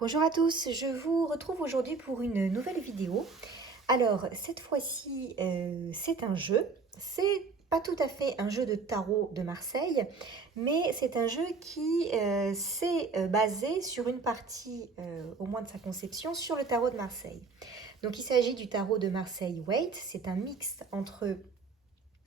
Bonjour à tous, je vous retrouve aujourd'hui pour une nouvelle vidéo. Alors, cette fois-ci, c'est un jeu. C'est pas tout à fait un jeu de tarot de Marseille, mais c'est un jeu qui s'est basé sur une partie, au moins de sa conception, sur le tarot de Marseille. Donc, il s'agit du tarot de Marseille Waite. C'est un mix entre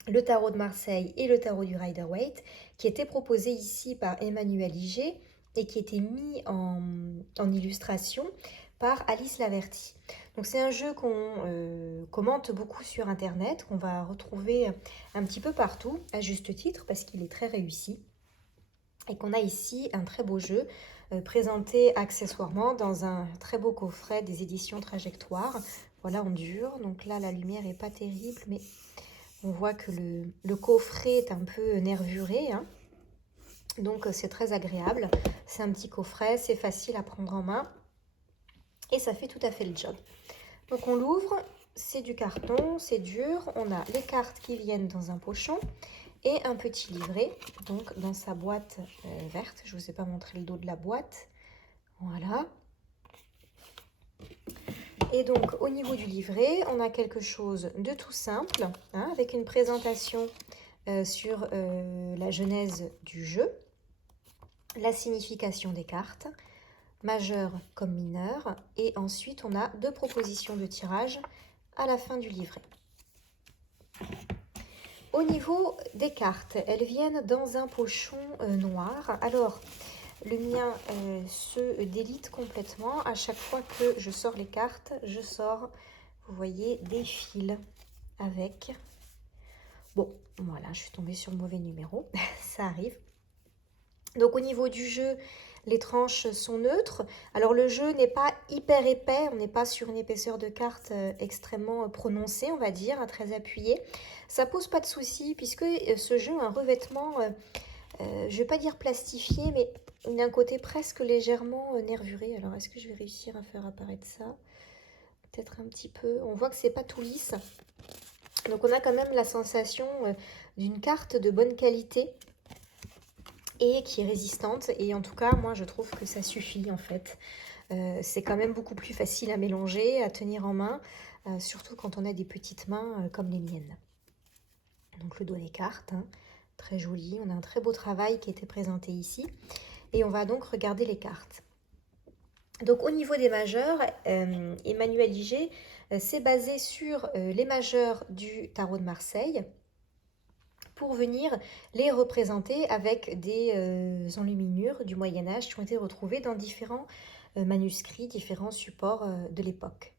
le tarot de Marseille et le tarot du Rider-Waite, qui était proposé ici par Emmanuel Iger et qui était mis en illustration par Alice Laverty. Donc c'est un jeu qu'on commente beaucoup sur Internet, qu'on va retrouver un petit peu partout, à juste titre, parce qu'il est très réussi. Et qu'on a ici un très beau jeu présenté accessoirement dans un très beau coffret des éditions Trajectoire. Voilà en dur, donc là la lumière n'est pas terrible, mais on voit que le coffret est un peu nervuré, hein. Donc c'est très agréable. C'est un petit coffret, c'est facile à prendre en main et ça fait tout à fait le job. Donc on l'ouvre, c'est du carton, c'est dur. On a les cartes qui viennent dans un pochon et un petit livret, donc dans sa boîte verte. Je ne vous ai pas montré le dos de la boîte. Voilà. Et donc au niveau du livret, on a quelque chose de tout simple, hein, avec une présentation sur la genèse du jeu, la signification des cartes, majeur comme mineur, et ensuite on a deux propositions de tirage à la fin du livret. Au niveau des cartes, elles viennent dans un pochon noir. Alors, le mien se délite complètement. À chaque fois que je sors les cartes, je sors, vous voyez, des fils avec. Bon, voilà, je suis tombée sur le mauvais numéro, ça arrive. Donc au niveau du jeu, les tranches sont neutres. Alors le jeu n'est pas hyper épais, on n'est pas sur une épaisseur de carte extrêmement prononcée, on va dire, très appuyée. Ça pose pas de souci puisque ce jeu a un revêtement, je ne vais pas dire plastifié, mais il a un côté presque légèrement nervuré. Alors est-ce que je vais réussir à faire apparaître ça? Peut-être un petit peu. On voit que c'est pas tout lisse. Donc on a quand même la sensation d'une carte de bonne qualité et qui est résistante. Et en tout cas, moi, je trouve que ça suffit, en fait. C'est quand même beaucoup plus facile à mélanger, à tenir en main, surtout quand on a des petites mains comme les miennes. Donc, le dos des cartes, hein, très joli. On a un très beau travail qui a été présenté ici. Et on va donc regarder les cartes. Donc, au niveau des majeurs, Emmanuel Iger s'est basé sur les majeurs du tarot de Marseille, pour venir les représenter avec des enluminures du Moyen-Âge qui ont été retrouvées dans différents manuscrits, différents supports de l'époque.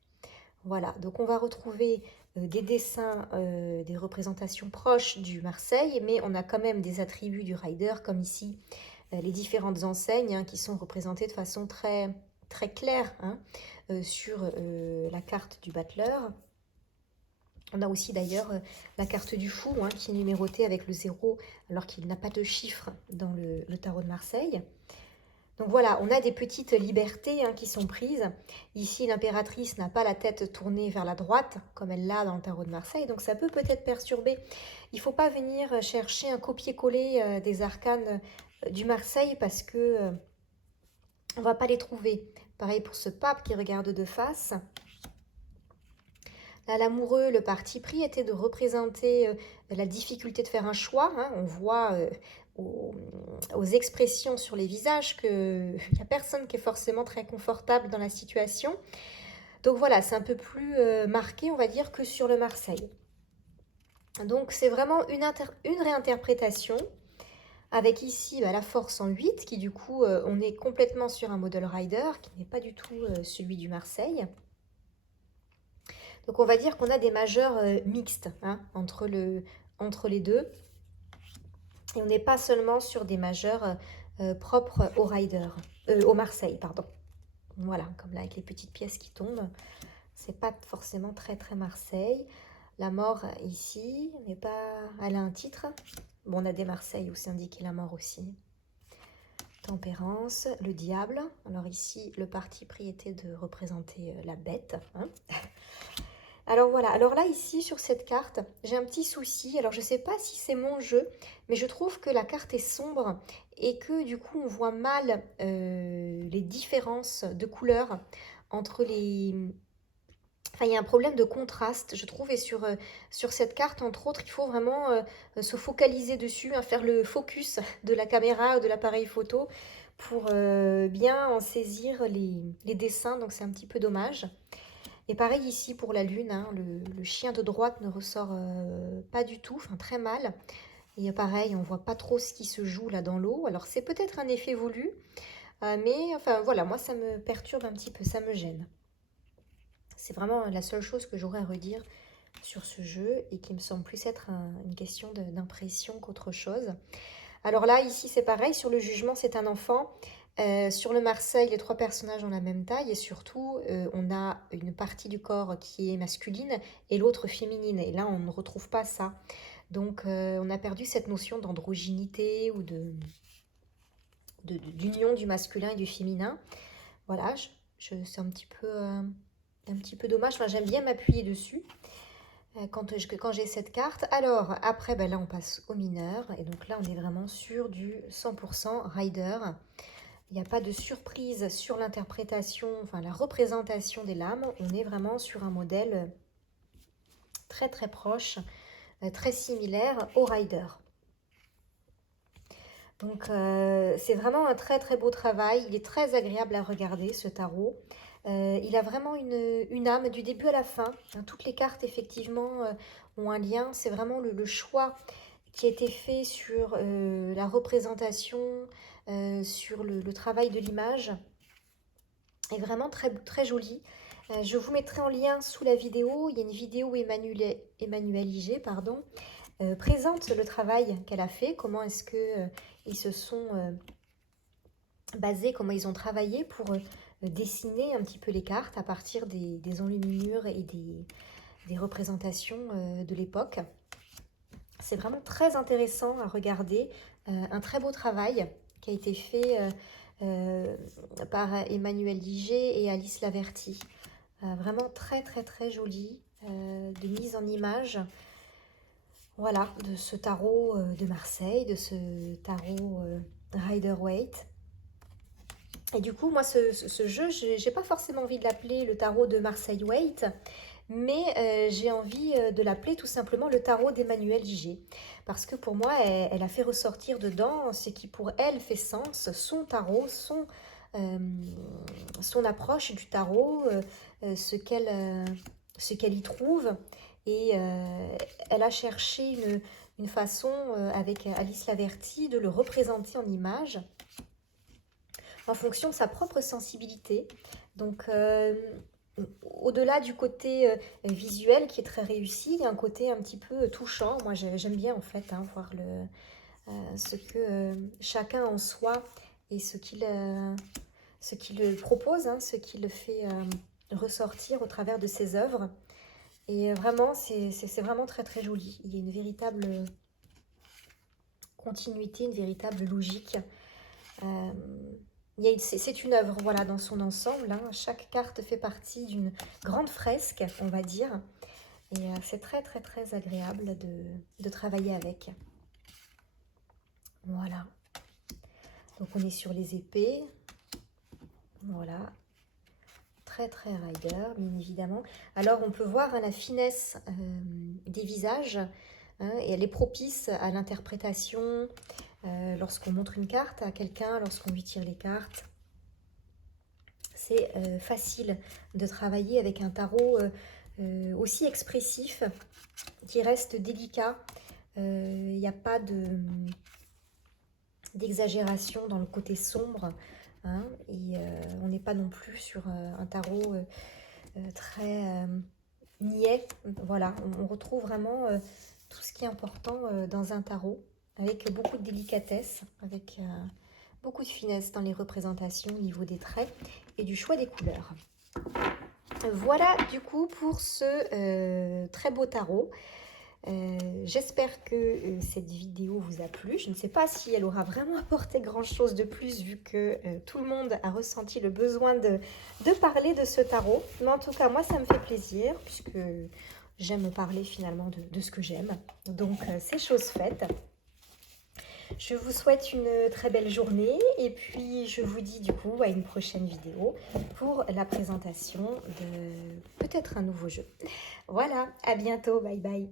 Voilà, donc on va retrouver des dessins, des représentations proches du Marseille, mais on a quand même des attributs du rider, comme ici les différentes enseignes hein, qui sont représentées de façon très, très claire hein, sur la carte du battleur. On a aussi d'ailleurs la carte du fou hein, qui est numérotée avec le 0 alors qu'il n'a pas de chiffre dans le tarot de Marseille. Donc voilà, on a des petites libertés hein, qui sont prises. Ici, l'impératrice n'a pas la tête tournée vers la droite comme elle l'a dans le tarot de Marseille. Donc ça peut peut-être perturber. Il ne faut pas venir chercher un copier-coller des arcanes du Marseille parce que on ne va pas les trouver. Pareil pour ce pape qui regarde de face. Là, l'amoureux, le parti pris était de représenter la difficulté de faire un choix. Hein. On voit aux expressions sur les visages qu'il n'y a personne qui est forcément très confortable dans la situation. Donc voilà, c'est un peu plus marqué, on va dire, que sur le Marseille. Donc c'est vraiment une réinterprétation avec ici la force en 8, qui du coup, on est complètement sur un model rider, qui n'est pas du tout celui du Marseille. Donc on va dire qu'on a des majeurs mixtes hein, entre les deux. Et on n'est pas seulement sur des majeurs propres au rider, au Marseille, pardon. Voilà, comme là avec les petites pièces qui tombent. C'est pas forcément très très Marseille. La mort ici, mais pas. Elle a un titre. Bon, on a des Marseilles où c'est indiqué la mort aussi. Tempérance, le diable. Alors ici, le parti pris était de représenter la bête. Hein. Alors voilà, alors là ici sur cette carte, j'ai un petit souci. Alors je ne sais pas si c'est mon jeu, mais je trouve que la carte est sombre et que du coup on voit mal les différences de couleurs entre les... Enfin, il y a un problème de contraste, je trouve, et sur cette carte, entre autres, il faut vraiment se focaliser dessus, hein, faire le focus de la caméra ou de l'appareil photo pour bien en saisir les dessins, donc c'est un petit peu dommage. Et pareil ici pour la lune, hein, le chien de droite ne ressort pas du tout, enfin très mal. Et pareil, on voit pas trop ce qui se joue là dans l'eau. Alors c'est peut-être un effet voulu, mais enfin voilà, moi ça me perturbe un petit peu, ça me gêne. C'est vraiment la seule chose que j'aurais à redire sur ce jeu et qui me semble plus être une question d'impression qu'autre chose. Alors là, ici c'est pareil, sur le jugement c'est un enfant. Sur le Marseille, les trois personnages ont la même taille et surtout, on a une partie du corps qui est masculine et l'autre féminine. Et là, on ne retrouve pas ça. Donc, on a perdu cette notion d'androgynité ou d'union du masculin et du féminin. Voilà, c'est un petit peu dommage. Enfin, j'aime bien m'appuyer dessus quand j'ai cette carte. Alors, après, ben là, on passe au mineur. Et donc là, on est vraiment sur du 100% rider. Il n'y a pas de surprise sur l'interprétation, enfin la représentation des lames. On est vraiment sur un modèle très très proche, très similaire au rider. Donc c'est vraiment un très très beau travail. Il est très agréable à regarder ce tarot. Il a vraiment une âme du début à la fin. Toutes les cartes effectivement ont un lien. C'est vraiment le choix qui a été fait sur la représentation, sur le travail de l'image est vraiment très, très joli. Je vous mettrai en lien sous la vidéo. Il y a une vidéo où Emmanuel Iger présente le travail qu'elle a fait, comment est-ce qu'ils se sont basés, comment ils ont travaillé pour dessiner un petit peu les cartes à partir des enluminures et des représentations de l'époque. C'est vraiment très intéressant à regarder, un très beau travail qui a été fait par Emmanuel Iger et Alice Laverty. Vraiment très très très joli, de mise en image, voilà, de ce tarot de Marseille, de ce tarot Rider-Waite. Et du coup, moi, ce jeu, j'ai pas forcément envie de l'appeler le tarot de Marseille-Waite, mais j'ai envie de l'appeler tout simplement le tarot d'Emmanuel Iger. Parce que pour moi, elle a fait ressortir dedans ce qui pour elle fait sens, son tarot, son approche du tarot, ce qu'elle y trouve. Et elle a cherché une façon, avec Alice Laverty, de le représenter en image en fonction de sa propre sensibilité. Donc, au-delà du côté visuel qui est très réussi, il y a un côté un petit peu touchant. Moi, j'aime bien en fait voir ce que chacun en soi et ce qu'il propose, ce qu'il fait ressortir au travers de ses œuvres. Et vraiment, c'est vraiment très très joli. Il y a une véritable continuité, une véritable logique. C'est une œuvre, voilà, dans son ensemble. Chaque carte fait partie d'une grande fresque, on va dire. Et c'est très, très, très agréable de travailler avec. Voilà. Donc, on est sur les épées. Voilà. Très, très rider, bien évidemment. Alors, on peut voir la finesse des visages. Et elle est propice à l'interprétation lorsqu'on montre une carte à quelqu'un, lorsqu'on lui tire les cartes. C'est facile de travailler avec un tarot aussi expressif, qui reste délicat. Il n'y a pas d'exagération dans le côté sombre. Et on n'est pas non plus sur un tarot très niais. Voilà, on retrouve vraiment tout ce qui est important dans un tarot, avec beaucoup de délicatesse, avec beaucoup de finesse dans les représentations au niveau des traits et du choix des couleurs. Voilà du coup pour ce très beau tarot. J'espère que cette vidéo vous a plu. Je ne sais pas si elle aura vraiment apporté grand chose de plus vu que tout le monde a ressenti le besoin de parler de ce tarot. Mais en tout cas, moi, ça me fait plaisir puisque j'aime parler finalement de ce que j'aime. Donc, c'est chose faite. Je vous souhaite une très belle journée et puis je vous dis du coup à une prochaine vidéo pour la présentation de peut-être un nouveau jeu. Voilà, à bientôt, bye bye.